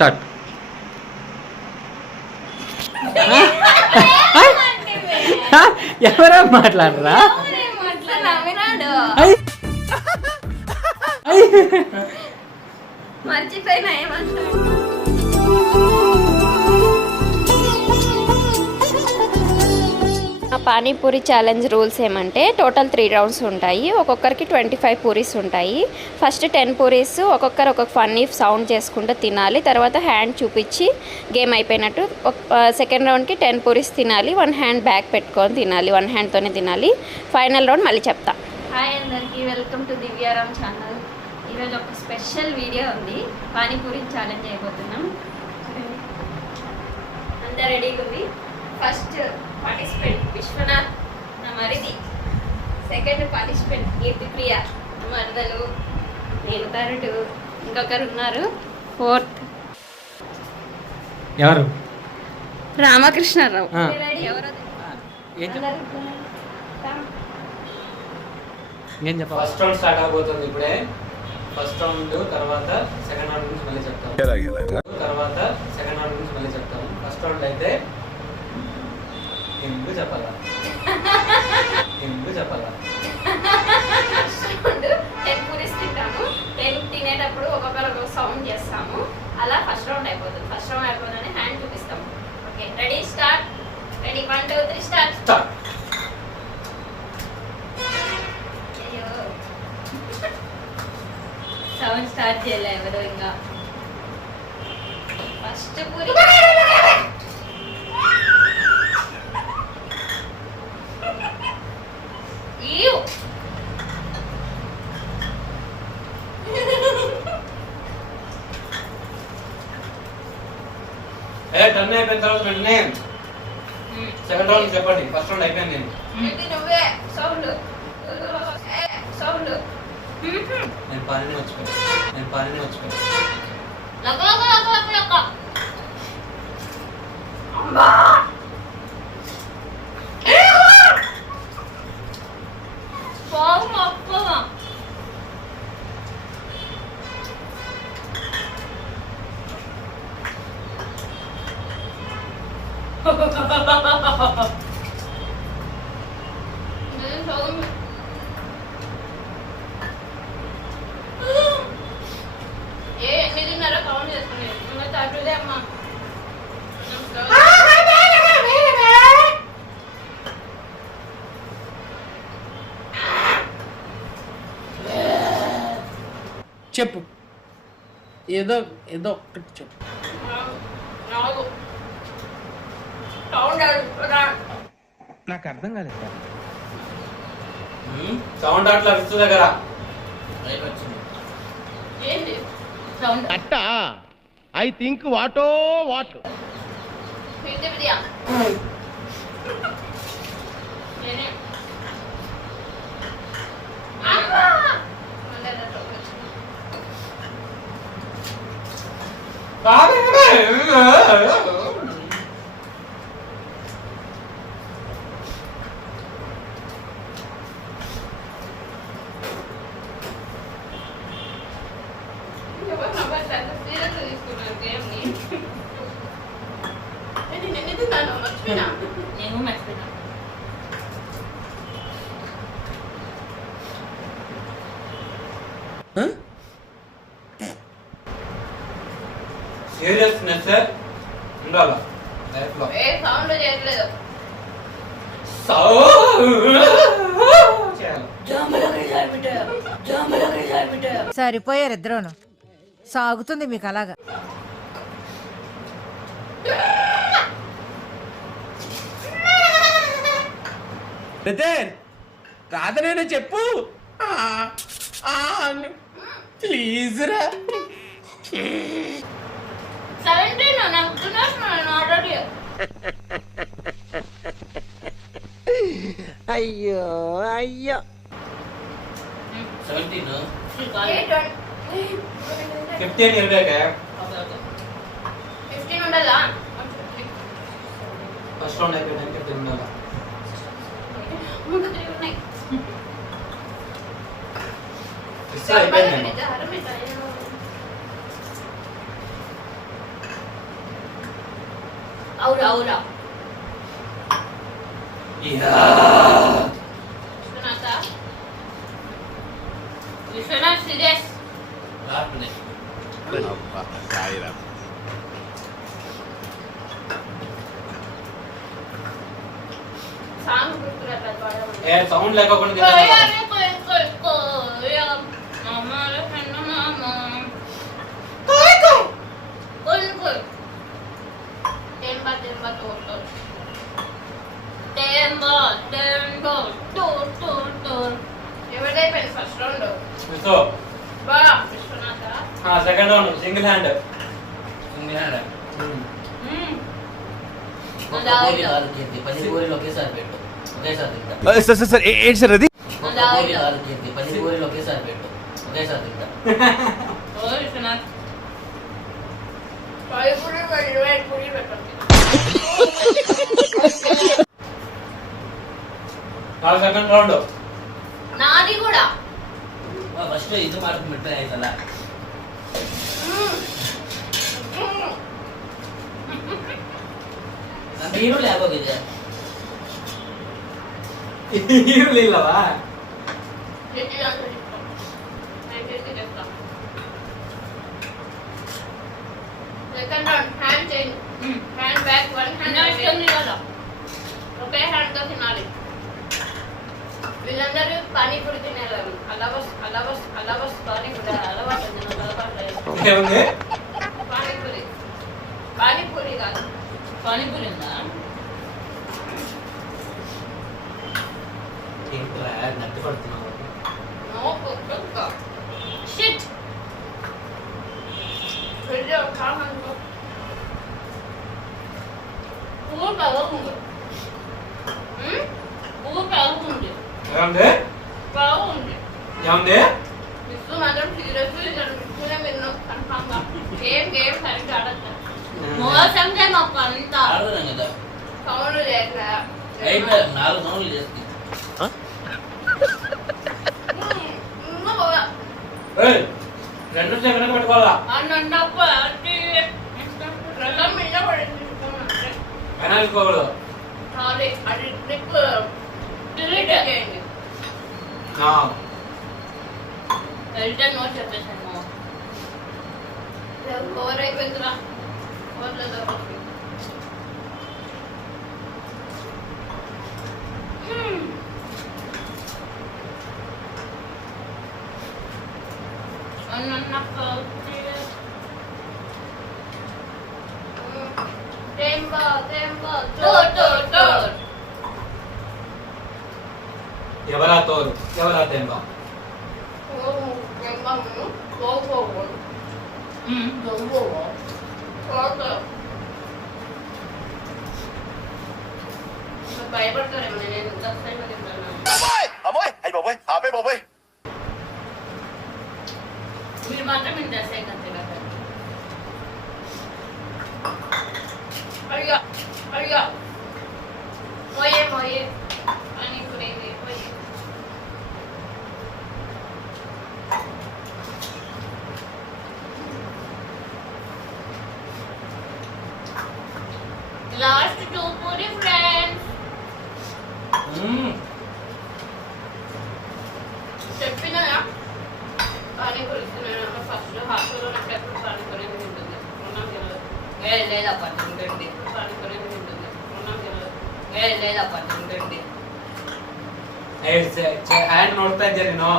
Start. ఎవరో మాట్లాడరా? మర్చిపోయినా ఏమంటాడు. పానీపూరి ఛాలెంజ్ రూల్స్ ఏమంటే టోటల్ 3 రౌండ్స్ ఉంటాయి. ఒక్కొక్కరికి 25 పూరీస్ ఉంటాయి. ఫస్ట్ 10 పూరీస్ ఒక్కొక్కరు ఒక్కొక్క ఫన్నీ సౌండ్ చేసుకుంటూ తినాలి. తర్వాత హ్యాండ్ చూపించి గేమ్ అయిపోయినట్టు. సెకండ్ రౌండ్కి 10 పూరీస్ తినాలి. 1 హ్యాండ్ బ్యాక్ పెట్టుకొని తినాలి. 1 హ్యాండ్తోనే తినాలి. ఫైనల్ రౌండ్ మళ్ళీ చెప్తా. హాయ్ అందరికీ, వెల్కమ్ టు దివ్యారామ్ ఛానల్. ఈరోజు ఒక స్పెషల్ వీడియో ఉంది. పానీపూరి ఛాలెంజ్ అయిపోతున్నాం. అంతా రెడీగా ఉంది. ఫస్ట్ పార్టిసిపెంట్ విశ్వనాథ్, నా మరిది. సెకండ్ పార్టిసిపెంట్ కీర్తిప్రియ, నా మరదలు. నేను థర్డ్, ఇంకొకరు ఉన్నారు ఫోర్త్. ఎవరు? రామకృష్ణారావు. ఏం చెప్పాలి? ఫస్ట్ రౌండ్ స్టార్ట్ అవబోతుంది ఇప్పుడే. ఫస్ట్ రౌండ్ తర్వాత సెకండ్ రౌండ్ గురించి మళ్ళీ చెప్తాను. ఫస్ట్ రౌండ్ అయితే ఎందుకు చెప్పాలా? తింటాము. తినేటప్పుడు ఒక్కొక్కరు సౌండ్ చేస్తాము. అలా ఫస్ట్ రౌండ్ అయిపోతుంది. ఫస్ట్ రౌండ్ అయిపోతుందని హ్యాండ్ చూపిస్తాము. Okay, ready, start. Ready, 1 2 3 start. అయ్యో, సౌండ్ స్టార్ట్ చేయలే ఎవరో. ఇంకా ఫస్ట్ పూరి టర్న్ అయిపోయిన తర్వాత వెంటనే సెకండ్ రౌండ్ చెప్పండి. ఫస్ట్ రౌండ్ అయిపోయింది. నువ్వే సౌండ్ సౌండ్. నేను పనిని వచ్చిపోయాను. చెప్పు, ఏదో ఒక్కటి చెప్పు. నాకు అర్థం కాలేదు. సౌండ్ అట్లా విస్తు దగ్గర అట్టా ఐ థింక్ వాట్ సీరియస్నెస్ ఉండాలా లైఫ్ లో. సౌండ్ చేయట్లేదు. సరిపోయారు ఇద్దరును. సాగుతుంది మీకు అలాగా. రాధనేనే చెప్పు ప్లీజ్ రా. 17 ఆల్రెడీ. అయ్యో 17 15 ఇరవైకే 15 ఉండాలా? ఫస్ట్ రౌండ్ అయిపోయినాక 15 ఉండాలా? ఉన్నాయి. అయిపోయింది. Aura. Aura. Vishwanath serious. Song ఏ సౌండ్ లేకుండా ఎవరిదైపోయింది ఫస్ట్ రౌండ్ సో బా Vishwanatha second round single hand పది పూరీలు ఒకేసారి పెట్టు ఒకేసారి తింటా సార్ ఏంటి సార్ అది పూరీలు కాదు కీర్తి పది పూరీలు ఒకేసారి పెట్టు ఒకేసారి తింటా ఓ విశ్వనాథ్ 10 పూరి 20 పూరి పెట్టండి సెకండ్ రౌండ్ నాది కూడా ಫಸ್ಟ್ ಇದು ಮಾಡ್ಕೊಂಡ್ಬಿಟ್ರೆ ಆಯ್ತಲ್ಲ ನನ್ನ ಈರುಳ್ಳಿ ಆಗೋಗಿದೆ ಈರುಳ್ಳಿ ಇಲ್ಲವಾ second round hand change hand back one hand ఒకే హ్యాండ్ తో తినాలి వీళ్ళందరూ పానీపూరి తినేవారు అలవస్ పానీపూరి అలవాటు ఏముంది పానీపూరి కాదు పానీపూరి ఉందా ఏంట్రా నట్టి పడుతున్నావు నో కుక్క షిట్ వీడియో కామెంట్ పూర్ బాగుంది పూర్ బాగుంది ఏముంది బాగుంది ఏముంది విష్ణు మాత్రం సీరియస్లీ విష్ణునే విన్నాం కన్ఫర్మ్ గా గేమ్ సరిగ్గా ఆడద్దు మోసంగా మాకు అంత ఆడదాం కదా సౌండ్ లేక అయిపోయా 4 సౌండ్లు చేస్తుంది ఏయ్ రెండు సెకండ్ పెట్టుకోవాలా అన్నప్పుడు రసం మీద పడింది అయినా తీసుకోకూడదు సారీ అది ట్రిక్ డిలీట్ చేయండి రిటర్న్ నోట్ చెప్పేసాను కవర్ అయిపోయిందిరా కవర్లో ఎవరా తోరు ఎవరా తెంబ భయపడతారేమో నేను తింటాను మీరు మాత్రం ఇంత సెకండ్ అడిగా అడిగా మోయే పానీపూరి పోయే లాస్ట్ 2 పూరి ఫ్రెండ్స్ చెప్పినా పానీపూరి తిన్నాను ఫస్ట్ హాస్టల్లో నాకు ఎప్పుడు పానీపూరి తింటుంది లేదప్ప తింటుంది పానీపూరి తింటుంది లేదప్ప తింటుంది హ్యాండ్ ನೋಡ್ತಾ ಇದ್ದೀರಿ ನೋ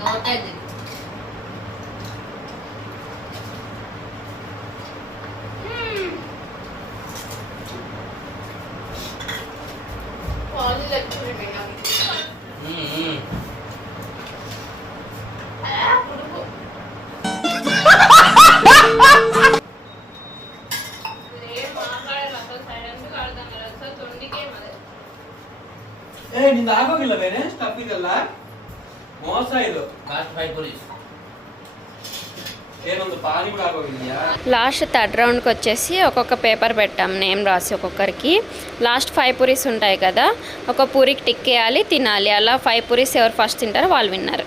ನೋಡ್ತಾ ಇದ್ದೀನಿ ಪಾಲಿ ಲೆಕ್ಚರ್ ಮೇಡಮ್ ನಿಂದ ಆಗೋಗಿಲ್ಲವೇನೆ ಸ್ಟಫ್ ಇದೆಲ್ಲ ಮೋಸ ಇದು ಲಾಸ್ಟ್ 5 ಪೂರೀಸ್ ಏನೊಂದು ಪಾನಿ ಕೂಡ ಆಗೋಗಿದೆಯಾ లాస్ట్ థర్డ్ రౌండ్కి వచ్చేసి ఒక్కొక్క పేపర్ పెట్టాం నేమ్ రాసి ఒక్కొక్కరికి లాస్ట్ 5 పూరీస్ ఉంటాయి కదా ఒక పూరికి టిక్ వేయాలి తినాలి అలా 5 పూరీస్ ఎవరు ఫస్ట్ తింటారో వాళ్ళు విన్నారు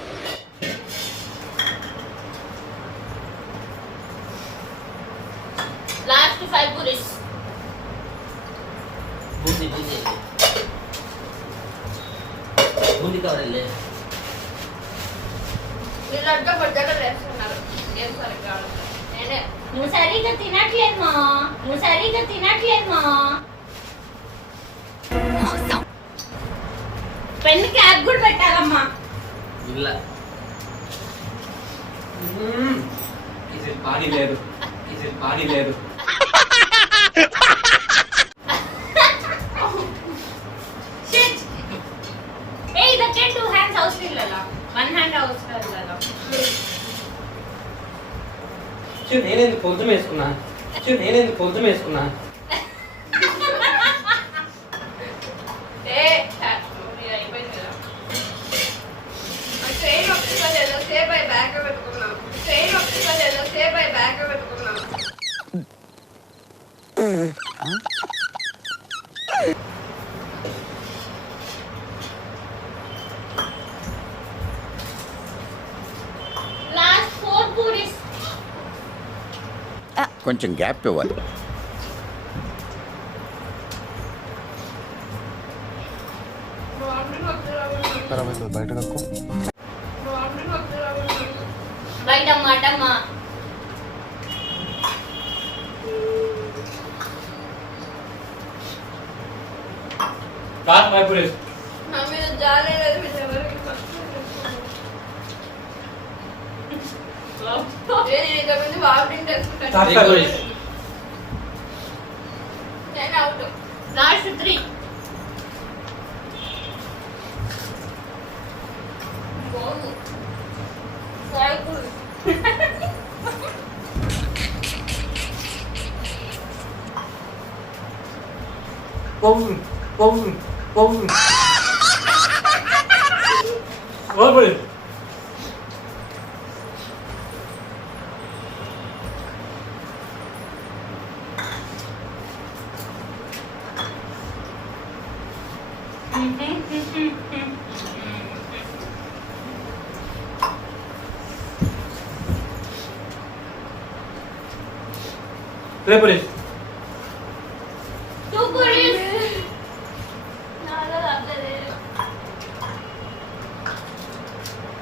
లాస్ట్ 5 పూరీస్ బూందీ బూందీ బూందీ కావాలి. వీళ్ళంతా పొద్దుగా లేస్తున్నారు. ఏం సరిగ్గా ఆడతారు. నువ్వు సరిగ్గా తినట్లేమో, నువ్వు సరిగ్గా తినట్లేమో. పెన్ క్యాప్ కూడా పెట్టాలమ్మా. ఇలా ఇది పానీ లేదు, ఇది పానీ లేదు. Hey, the kid 2 hands house fillala. 1 hand house fillala. నేనేందుకు పొద్దున వేసుకున్నా, నేనేందుకు పొద్దున వేసుకున్నా. Last 4 puris. కొంచెం గ్యాప్ ఇవ్వాలి. బయట మాటమ్మా. లాస్ట్ 5 పూరీస్. నా మీద జాలే లేదు మీరు ఎవరికి నేను ఇంతకుముందు వామిటింగ్ చేసుకుంటాను. లాస్ట్ 5 పూరీస్. నేను out. Last 3. Paulo. 4 puris. Tres por eso. 2 puris.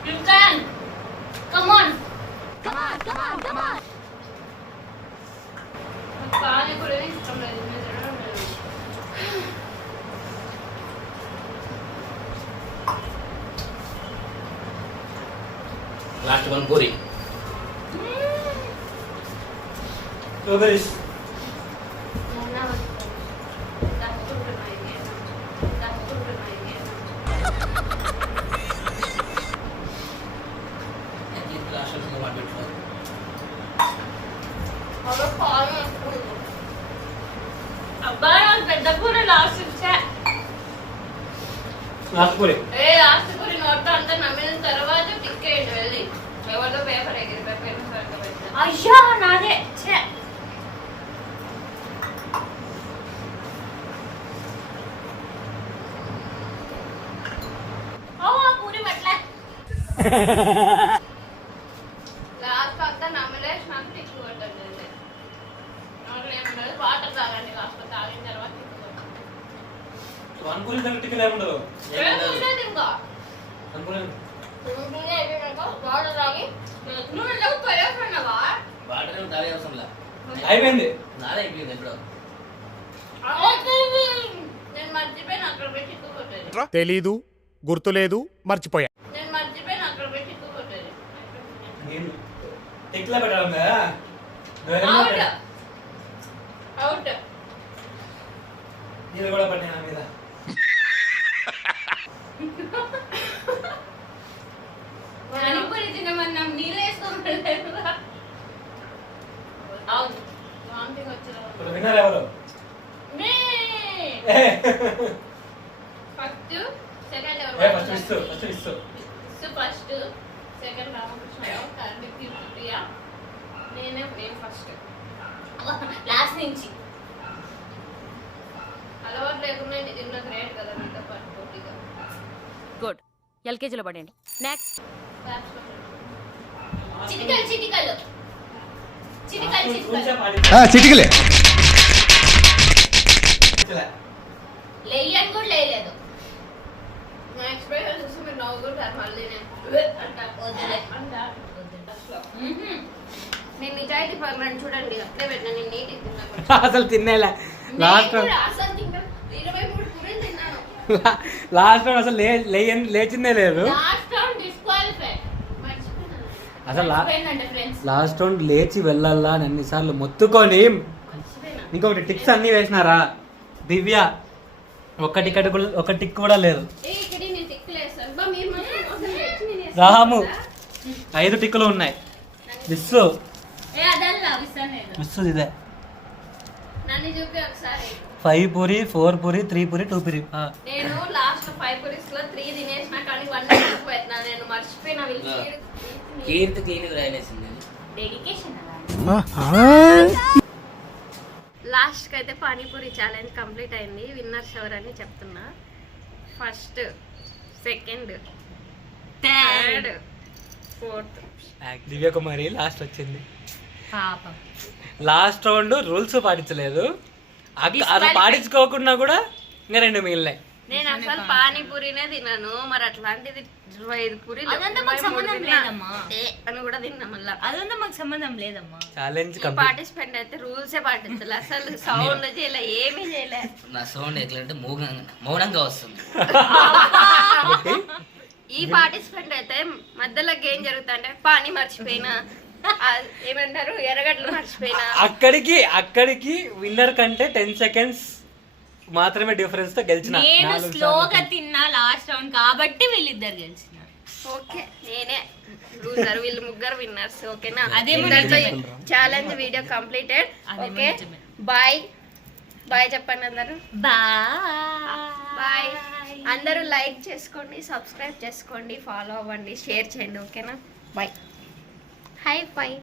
You can. Come on. Pani కూడా ఇష్టం లేదు. Last 1 puri. Strawberries. Last cinema పెట్టుకో. అబ్బాయి నాకు పెద్ద కూర లాస్ట్ ఇచ్చా. Last పూరి. లాస్ట్ కూర నోట్ అంతా నమ్మిన తర్వాత టిక్ వేయండి వెళ్ళి. ఎవరితో పేపర్ ఎగిరి పేపర్ అయ్యా నాదే. పూరి పట్ల లాస్ట్ అంతా నమ్మలేసి నాకు టిక్ కొట్టండి. ఏముండదు వాటర్ తాగండి. లాస్ట్ తాగిన తర్వాత 1 పూరి దగ్గర టికెట్ ఏముండదు. ఏముండదు ఇంకా. 1 పూరి. వాటర్ తాగి నువ్వు ఇలా పోయేస్తున్నావా? వాటర్ ఏమి తాగే అవసరం లే. అయిపోయింది. నాదే అయిపోయింది ఎప్పుడో. నేను మర్చిపోయిన అక్కడ పెట్టి టిక్ కొట్టేది. తెలీదు, గుర్తులేదు, మర్చిపోయా. నేను మర్చిపోయిన అక్కడ పెట్టి టిక్ కొట్టేది. నేను టిక్లా పెట్టాలి కదా. Out out. నీళ్ళు కూడా పడినా నా మీద. పానీపూరి తినమన్నా నీళ్ళు వేసుకోలేదు. అవును వామిటింగ్ వచ్చిన ఇప్పుడు విన్నర్ ఎవరు? ఫస్ట్ సెకండ్ ఫస్ట్ ఇస్తూ ఫస్ట్ సెకండ్ రామకృష్ణరావు, థర్డ్ ప్రియ, నేను ఫస్ట్. లాస్ట్ నుంచి అలవాటు లేకుండా తిన్న గ్రేట్ కదా మీతో పాటు పోటీగా. గుడ్. ఎల్కేజీలో పడండి. నెక్స్ట్ చిటికలు చిటికలు చిటికలు చిటికలు. చిటికలే. అనుకుంటారు మళ్ళీ నేను నేను నిజాయితీ పర్మనెంట్ చూడండి అట్లే పెట్టినా నేను నీటి తిన్నా అసలు తినేలే లాస్ట్ అసలు తిన్నా 23 పూరీలు తిన్నాను లాస్ట్ రౌండ్ అసలు లేచిందే లేదు లాస్ట్ రౌండ్ డిస్క్వాలిఫై అసలు మర్చిపోయిందంటే ఫ్రెండ్స్ లాస్ట్ రౌండ్ లేచి వెళ్ళాలా అని అన్నిసార్లు మొత్తుకొని ఇంకొకటి టిక్స్ అన్ని వేసినారా దివ్య ఒక టిక్ కూడా లేదు. ఇక్కడ నేను తిక్కలేసాను బా మీరు మాత్రం అసలు లేచి నేను వేస్తాను. రాము 5 టిక్కులు ఉన్నాయి. విస్సు అదల్లా విస్తాను నేను విస్సు ఇదే నన్ను చూపి ఒకసారి 5 పూరి 4 పూరి 3 పూరి 2 పూరి. నేను లాస్ట్ 5 పూరీస్ లో 3 తినేసిన కానీ 1 పెట్టినా నేను మర్చిపోయినా కీర్తి క్లీన్ రాయలేసింది. డెడికేషన్ లాస్ట్ కి అయితే పానీపూరి ఛాలెంజ్ కంప్లీట్ అయింది. విన్నర్స్ ఎవరని చెప్తున్నా. First, second, third, fourth. Divya Kumari last వచ్చింది. పాపం లాస్ట్ రౌండ్ రూల్స్ పాటించలేదు. అది పాటించుకోకుండా కూడా ఇంకా 2 మిగిలినాయి. నేను అసలు పానీపూరినే తిన్నాను. మరి అట్లాంటిది 25 పూరీలు అదంతా మాకు సంబంధం లేదమ్మా. అని కూడా తిన్నా. మళ్ళీ అదంతా మాకు సంబంధం లేదమ్మా. ఛాలెంజ్ పార్టిసిపెంట్ అయితే రూల్సే పాటించాలి. అసలు సౌండ్ చేయలే, ఏమీ చేయలే. నా సౌండ్ ఎట్లంటే మౌనంగా వస్తుంది. ఈ పార్టిసిపెంట్ అయితే మధ్యలో గేమ్ జరుగుతుంటే పానీ మర్చిపోయినా, ఏమంటారు ఎర్రగడ్డలు మర్చిపోయినా. అక్కడికి విన్నర్ కంటే 10 సెకండ్స్ మాత్రమే డిఫరెన్స్ తో గెలిచిన. నేను స్లోగా తిన్నా లాస్ట్ రౌండ్ కాబట్టి వీళ్ళిద్దరు గెలిచినారు. ఓకే, నేనే లూజర్, వీళ్ళు ముగ్గురు విన్నర్స్. ఓకేనా? అదేమో challenge video completed. Okay, bye bye చెప్పండి అందరూ. బాయ్. అందరూ లైక్ చేసుకోండి, సబ్స్క్రైబ్ చేసుకోండి, ఫాలో అవ్వండి, షేర్ చేయండి. ఓకేనా? బాయ్. Hi bye.